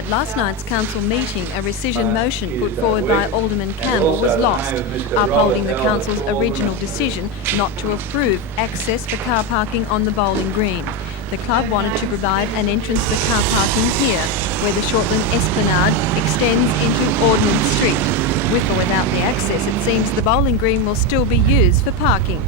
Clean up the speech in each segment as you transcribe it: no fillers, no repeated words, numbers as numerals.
At last night's council meeting, a rescission motion put forward by Alderman Campbell was lost, upholding the council's original decision not to approve access for car parking on the bowling green. The club wanted to provide an entrance for car parking here, where the Shortland Esplanade extends into Ordnance Street. With or without the access, it seems the bowling green will still be used for parking.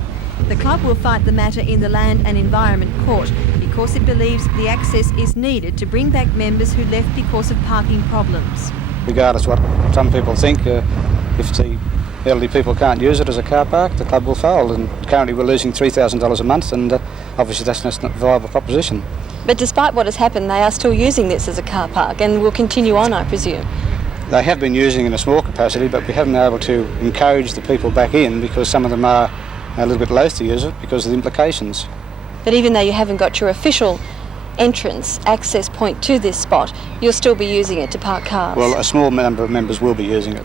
The club will fight the matter in the Land and Environment Court because it believes the access is needed to bring back members who left because of parking problems. Regardless of what some people think, if the elderly people can't use it as a car park, the club will fold. And currently we're losing $3,000 a month, and obviously that's not a viable proposition. But despite what has happened, they are still using this as a car park and will continue on, I presume. They have been using it in a small capacity, but we haven't been able to encourage the people back in because some of them are a little bit loath to use it because of the implications. But even though you haven't got your official entrance access point to this spot, you'll still be using it to park cars? Well, a small number of members will be using it.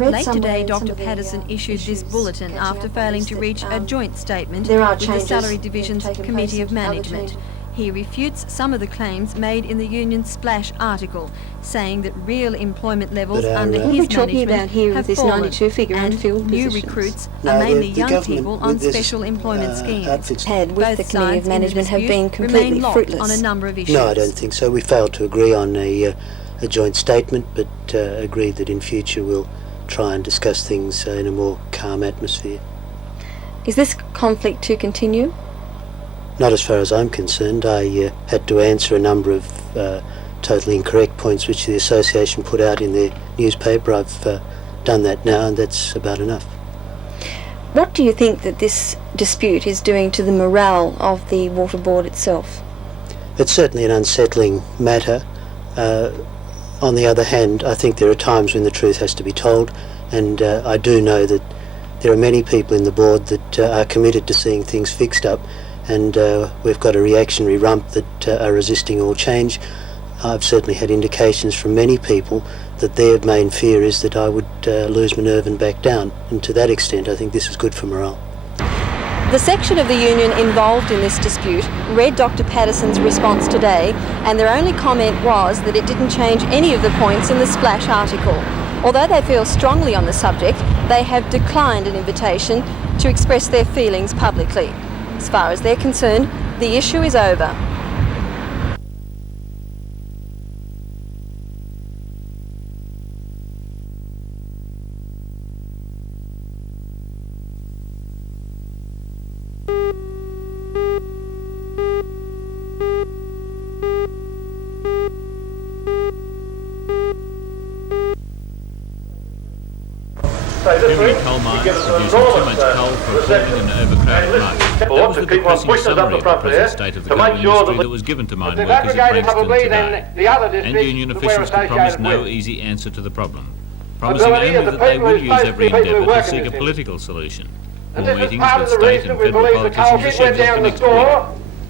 Late today, Dr. Patterson issued this bulletin after failing to reach a joint statement with the Salary Division's Committee of Management. He refutes some of the claims made in the union's splash article, saying that real employment levels under his management have fallen, and new recruits are mainly young people on special employment schemes. With the Committee of Management have been completely fruitless. On a number of issues. No, I don't think so. We failed to agree on a joint statement, but agreed that in future we'll try and discuss things in a more calm atmosphere. Is this conflict to continue? Not as far as I'm concerned. I had to answer a number of totally incorrect points which the association put out in their newspaper. I've done that now, and that's about enough. What do you think that this dispute is doing to the morale of the Water Board itself? It's certainly an unsettling matter. On the other hand, I think there are times when the truth has to be told, and I do know that there are many people in the board that are committed to seeing things fixed up, and we've got a reactionary rump that are resisting all change. I've certainly had indications from many people that their main fear is that I would lose my nerve and back down, and to that extent I think this is good for morale. The section of the union involved in this dispute read Dr. Patterson's response today, and their only comment was that it didn't change any of the points in the splash article. Although they feel strongly on the subject, they have declined an invitation to express their feelings publicly. As far as they're concerned, the issue is over. Every coal mine is producing too much coal for a floating and overcrowded market. That was the depressing summary of the present state of the coal industry that was given to mine workers at Frankston today. And union officials can promise no easy answer to the problem, promising only that they will use every endeavour to seek a political solution. More meetings with state and federal politicians are scheduled for next week.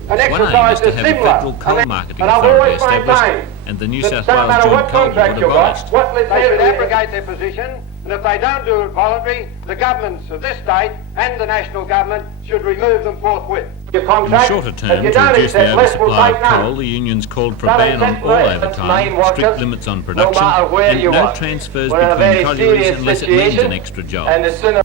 One aim is to have a federal coal marketing authority established and the New South Wales Joint Coal Board abolished. They should abrogate their position, and if they don't do it voluntary, the governments of this state and the national government should remove them forthwith. In the shorter term, to reduce the oversupply of coal, the unions called for a ban on all overtime, strict limits on production, and no transfers between collieries unless it means an extra job.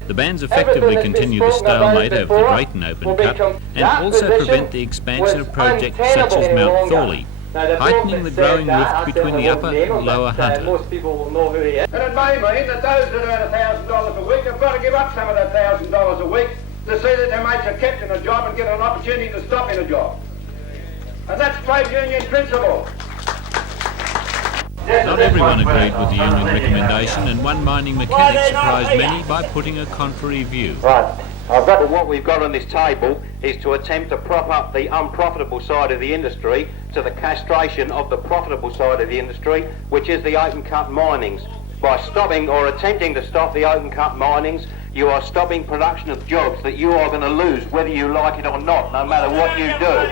The bans effectively continue the stalemate over the Drayton open cut and also prevent the expansion of projects such as Mount Thorley, heightening the growing rift between the upper and lower Hunter. And it may mean that those that earn $1,000 a week have got to give up some of that $1,000 a week to see that their mates are kept in a job and get an opportunity to stop in a job. And that's trade union principle. Not everyone agreed with the union recommendation, and one mining mechanic surprised many by putting a contrary view. Right. What we've got on this table is to attempt to prop up the unprofitable side of the industry to the castration of the profitable side of the industry, which is the open cut minings. By stopping or attempting to stop the open cut minings, you are stopping production of jobs that you are going to lose whether you like it or not, no matter what you do.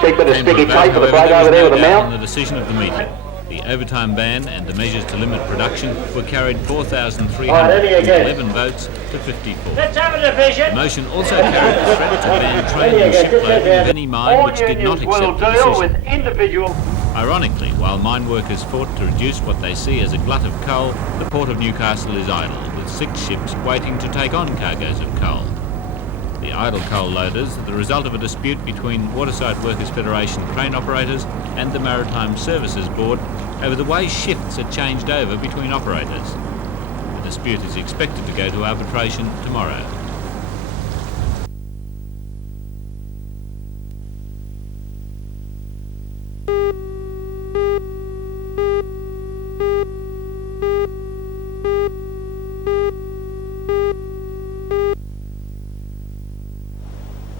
Cheaper than sticky Vote, tape for the however, bloke there was over there no with the doubt on mouth. the decision of the meeting. The overtime ban and the measures to limit production were carried 4,311 votes to 54. Let's have a division. The motion also carried the threat to ban trade and shiploading of any mine which did not accept the decision. Ironically, while mine workers fought to reduce what they see as a glut of coal, the Port of Newcastle is idle, with 6 ships waiting to take on cargoes of coal. The idle coal loaders are the result of a dispute between Waterside Workers Federation crane operators and the Maritime Services Board over the way shifts are changed over between operators. The dispute is expected to go to arbitration tomorrow.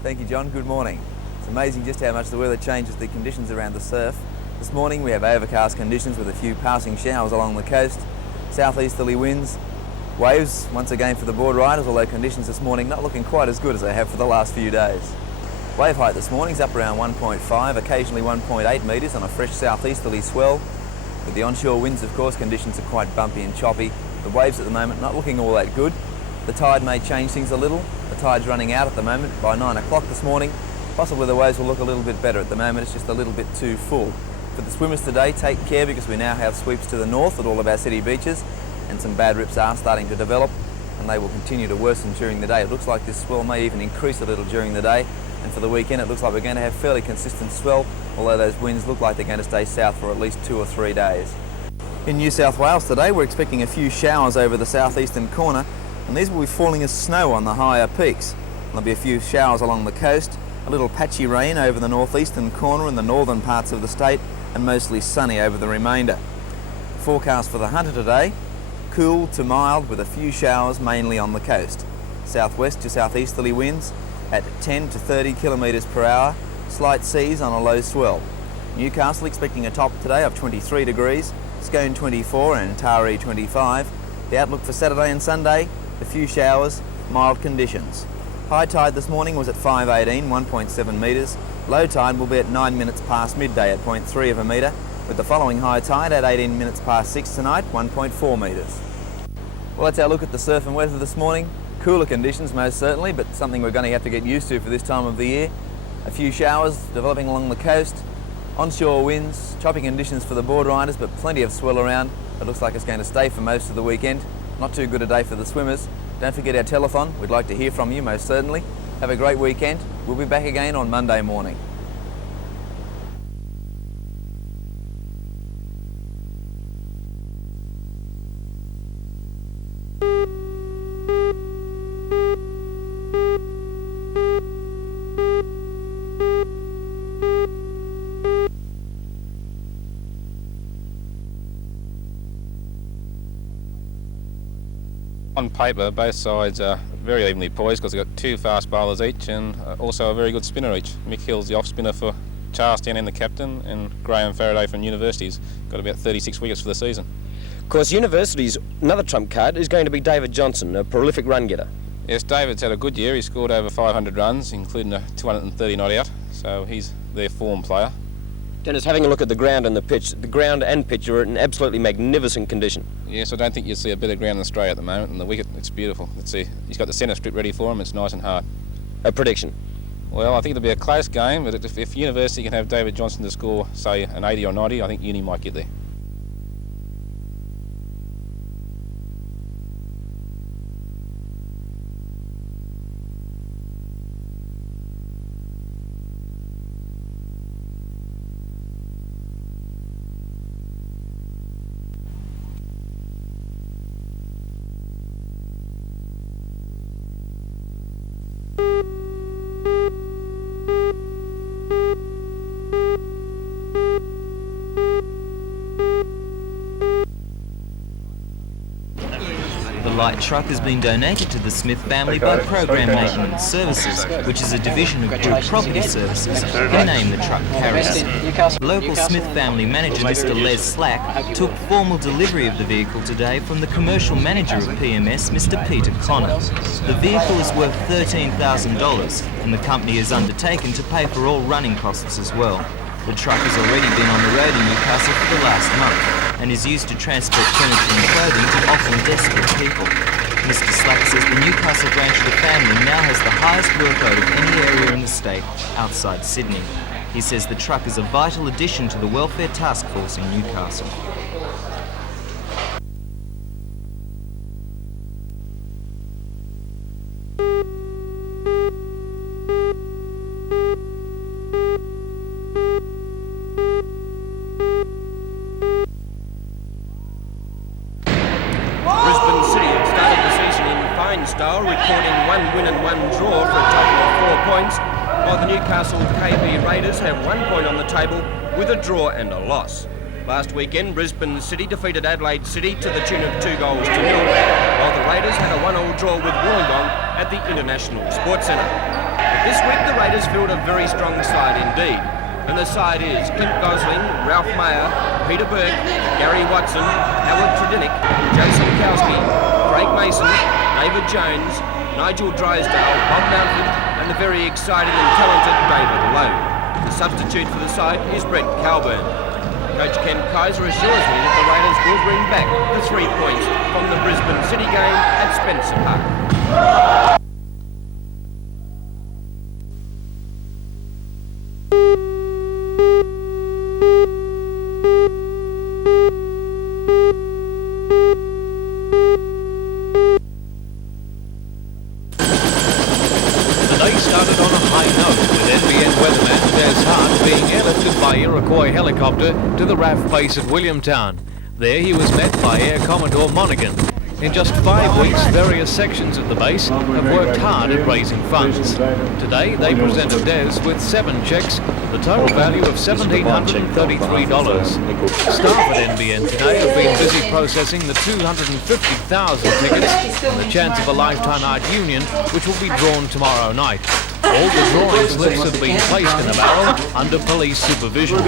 Thank you, John. Good morning. It's amazing just how much the weather changes the conditions around the surf. This morning we have overcast conditions with a few passing showers along the coast, southeasterly winds, waves once again for the board riders, although conditions this morning not looking quite as good as they have for the last few days. Wave height this morning is up around 1.5, occasionally 1.8 metres on a fresh southeasterly swell. With the onshore winds, of course, conditions are quite bumpy and choppy. The waves at the moment not looking all that good. The tide may change things a little. The tide's running out at the moment by 9 o'clock this morning. Possibly the waves will look a little bit better. At the moment it's just a little bit too full. For the swimmers today, take care because we now have sweeps to the north at all of our city beaches and some bad rips are starting to develop and they will continue to worsen during the day. It looks like this swell may even increase a little during the day, and for the weekend it looks like we're going to have fairly consistent swell, although those winds look like they're going to stay south for at least 2 or 3 days. In New South Wales today we're expecting a few showers over the southeastern corner, and these will be falling as snow on the higher peaks. There'll be a few showers along the coast, a little patchy rain over the northeastern corner and the northern parts of the state, and mostly sunny over the remainder. Forecast for the Hunter today, cool to mild with a few showers mainly on the coast. Southwest to southeasterly winds at 10 to 30 kilometres per hour, slight seas on a low swell. Newcastle expecting a top today of 23 degrees, Scone 24 and Taree 25. The outlook for Saturday and Sunday, a few showers, mild conditions. High tide this morning was at 5:18, 1.7 metres. Low tide will be at 9 minutes past midday at 0.3 of a metre, with the following high tide at 18 minutes past 6 tonight, 1.4 metres. Well, that's our look at the surf and weather this morning. Cooler conditions most certainly, but something we're going to have to get used to for this time of the year. A few showers developing along the coast, onshore winds, choppy conditions for the board riders, but plenty of swell around. It looks like it's going to stay for most of the weekend. Not too good a day for the swimmers. Don't forget our telethon. We'd like to hear from you most certainly. Have a great weekend. We'll be back again on Monday morning. On paper, both sides are very evenly poised because they've got 2 fast bowlers each and also a very good spinner each. Mick Hill's the off-spinner for Charlestown and the captain, and Graham Faraday from University's got about 36 wickets for the season. Of course, University's another trump card is going to be David Johnson, a prolific run getter. Yes, David's had a good year. He scored over 500 runs, including a 230 not out, so he's their form player. Dennis, having a look at the ground and the pitch, the ground and pitch are in absolutely magnificent condition. Yes, I don't think you'll see a better ground in Australia at the moment, and the wicket, it's beautiful. He's got the centre strip ready for him, it's nice and hard. A prediction? Well, I think it'll be a close game, but if University can have David Johnson to score, say, an 80 or 90, I think Uni might get there. light truck has been donated to the Smith family by Program Maintenance Services, which is a division of Group Property Services, the name the truck carries. Local Smith family manager Mr Les Slack took formal delivery of the vehicle today from the commercial manager of PMS, Mr Peter Connor. The vehicle is worth $13,000 and the company has undertaken to pay for all running costs as well. The truck has already been on the road in Newcastle for the last month and is used to transport furniture and clothing to often desperate people. Mr Slack says the Newcastle branch of the family now has the highest workload of any area in the state outside Sydney. He says the truck is a vital addition to the welfare task force in Newcastle. Style, recording 1 win and 1 draw for a total of 4 points, while the Newcastle KB Raiders have 1 point on the table with a draw and a loss. Last weekend, Brisbane City defeated Adelaide City to the tune of 2 goals to 0, while the Raiders had a 1-1 draw with Wollongong at the International Sports Centre. But this week the Raiders field a very strong side indeed, and the side is Clint Gosling, Ralph Mayer, Peter Burke, Gary Watson, Howard Tredinnick, Jason Kowski, Craig Mason, David Jones, Nigel Drysdale, Bob Mountford and the very exciting and talented David Lowe. The substitute for the side is Brett Calburn. Coach Ken Kaiser assures me that the Raiders will bring back the 3 points from the Brisbane City game at Spencer Park. Started on a high note with NBN weatherman Des Hart being airlifted by Iroquois helicopter to the RAF base at Williamtown. There he was met by Air Commodore Monaghan. In just 5 weeks, various sections of the base have worked hard at raising funds. Today, they presented Des with 7 cheques, the total value of $1,733. Staff at NBN today have been busy processing the 250,000 tickets and the chance of a lifetime art union, which will be drawn tomorrow night. All the drawing slips have been placed in the barrel under police supervision.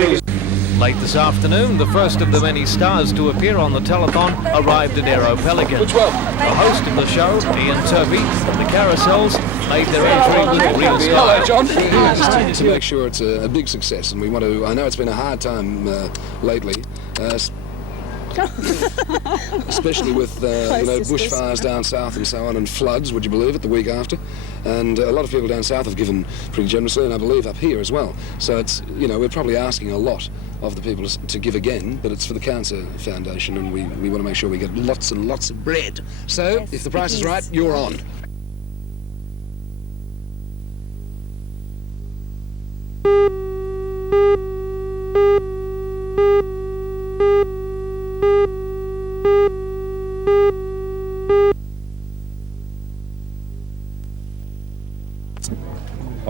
Late this afternoon, the first of the many stars to appear on the telethon arrived at Aero Pelican. The host of the show, Ian Turpey, the Carousels made their entry with a real style. Hello, John. Just to make sure it's a big success, and we want to. I know it's been a hard time lately. Especially with bushfires down south and so on, and floods, would you believe it, the week after. And a lot of people down south have given pretty generously, and I believe up here as well. So it's, we're probably asking a lot of the people to give again, but it's for the Cancer Foundation, and we want to make sure we get lots and lots of bread. So yes, if the price is right, you're on.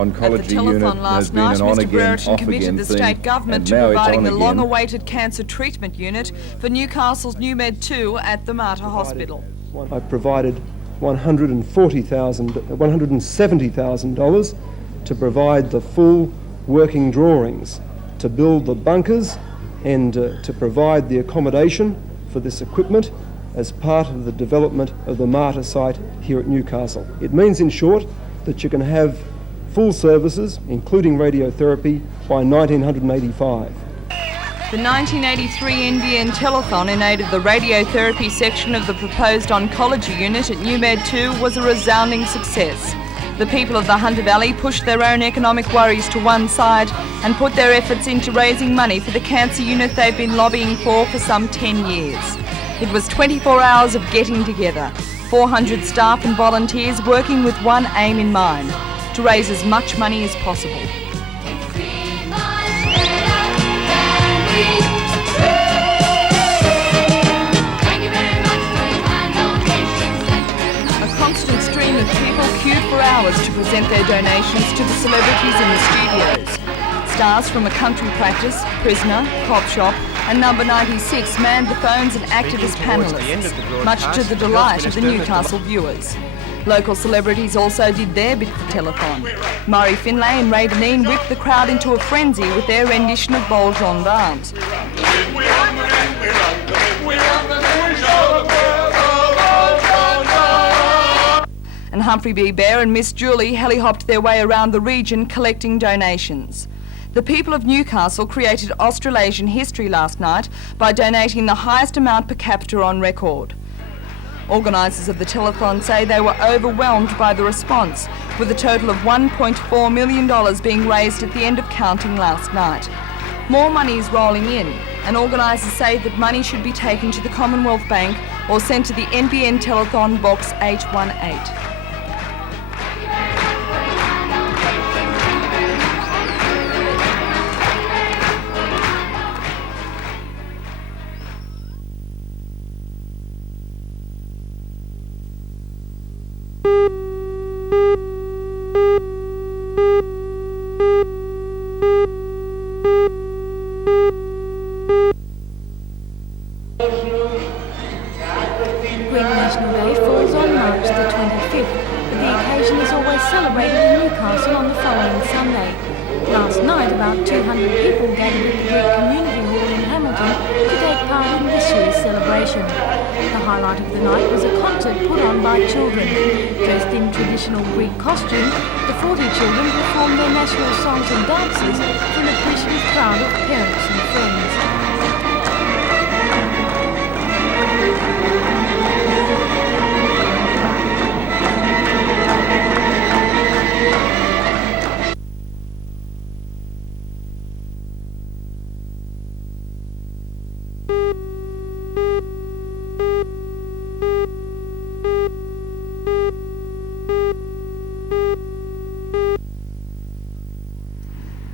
At the telethon last night, Mr Brereton committed the state government to providing the long-awaited cancer treatment unit for Newcastle's New Med 2 at the Mater Hospital. I provided $170,000 to provide the full working drawings, to build the bunkers and to provide the accommodation for this equipment as part of the development of the Mater site here at Newcastle. It means, in short, that you can have full services, including radiotherapy, by 1985. The 1983 NBN Telethon in aid of the radiotherapy section of the proposed oncology unit at New Med 2 was a resounding success. The people of the Hunter Valley pushed their own economic worries to one side and put their efforts into raising money for the cancer unit they've been lobbying for some 10 years. It was 24 hours of getting together, 400 staff and volunteers working with one aim in mind: to raise as much money as possible. A constant stream of people queued for hours to present their donations to the celebrities in the studios. Stars from A Country Practice, Prisoner, Cop Shop and number 96 manned the phones and acted as panellists, much to the delight of the Newcastle viewers. Local celebrities also did their bit for telethon. Murray Finlay and Ray Deneen whipped the crowd into a frenzy with their rendition of Bold Gendarmes. And Humphrey B. Bear and Miss Julie heli-hopped their way around the region collecting donations. The people of Newcastle created Australasian history last night by donating the highest amount per capita on record. Organisers of the telethon say they were overwhelmed by the response, with a total of $1.4 million being raised at the end of counting last night. More money is rolling in, and organisers say that money should be taken to the Commonwealth Bank or sent to the NBN Telethon Box 818. Greek National Day falls on March the 25th, but the occasion is always celebrated in Newcastle on the following Sunday. Last night, about 200 people gathered at the Greek Community Hall in Hamilton to take part in this year's celebration. The highlight of the night was a concert put on by children. Dressed in traditional Greek costume, the 40 children performed their national songs and dances for an appreciative crowd of parents and friends.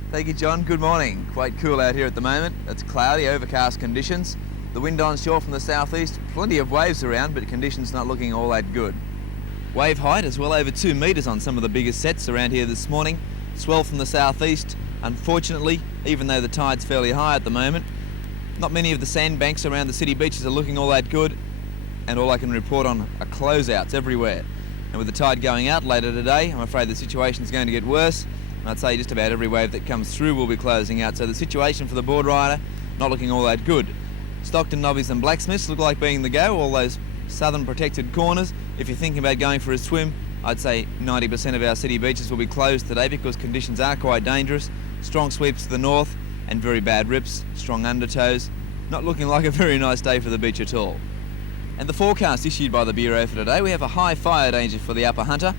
Thank you, John. Good morning. Quite cool out here at the moment. It's cloudy, overcast conditions. The wind onshore from the southeast. Plenty of waves around, but conditions not looking all that good. Wave height is well over 2 metres on some of the biggest sets around here this morning. Swell from the southeast. Unfortunately, even though the tide's fairly high at the moment, not many of the sandbanks around the city beaches are looking all that good, and all I can report on are closeouts everywhere. And with the tide going out later today, I'm afraid the situation's going to get worse. And I'd say just about every wave that comes through will be closing out. So the situation for the board rider, not looking all that good. Stockton, Nobbies and Blacksmiths look like being the go, all those southern protected corners. If you're thinking about going for a swim, I'd say 90% of our city beaches will be closed today because conditions are quite dangerous. Strong sweeps to the north and very bad rips, strong undertows. Not looking like a very nice day for the beach at all. And the forecast issued by the Bureau for today, we have a high fire danger for the Upper Hunter.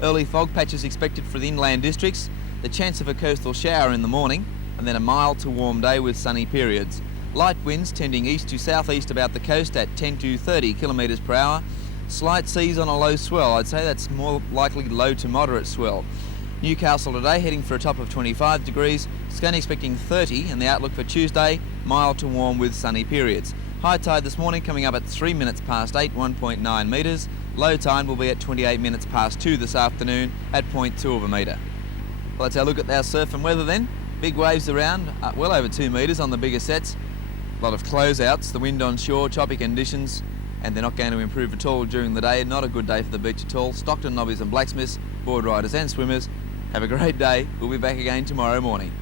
Early fog patches expected for the inland districts. The chance of a coastal shower in the morning, and then a mild to warm day with sunny periods. Light winds tending east to southeast about the coast at 10 to 30 kilometres per hour. Slight seas on a low swell. I'd say that's more likely low to moderate swell. Newcastle today heading for a top of 25 degrees. Scone expecting 30, and the outlook for Tuesday, mild to warm with sunny periods. High tide this morning coming up at 3 minutes past 8, 1.9 metres. Low tide will be at 28 minutes past 2 this afternoon at 0.2 of a metre. Well, that's our look at our surf and weather then. Big waves around, well over 2 metres on the bigger sets. A lot of closeouts, the wind on shore, choppy conditions, and they're not going to improve at all during the day. Not a good day for the beach at all. Stockton, Nobbies and Blacksmiths, board riders and swimmers, have a great day. We'll be back again tomorrow morning.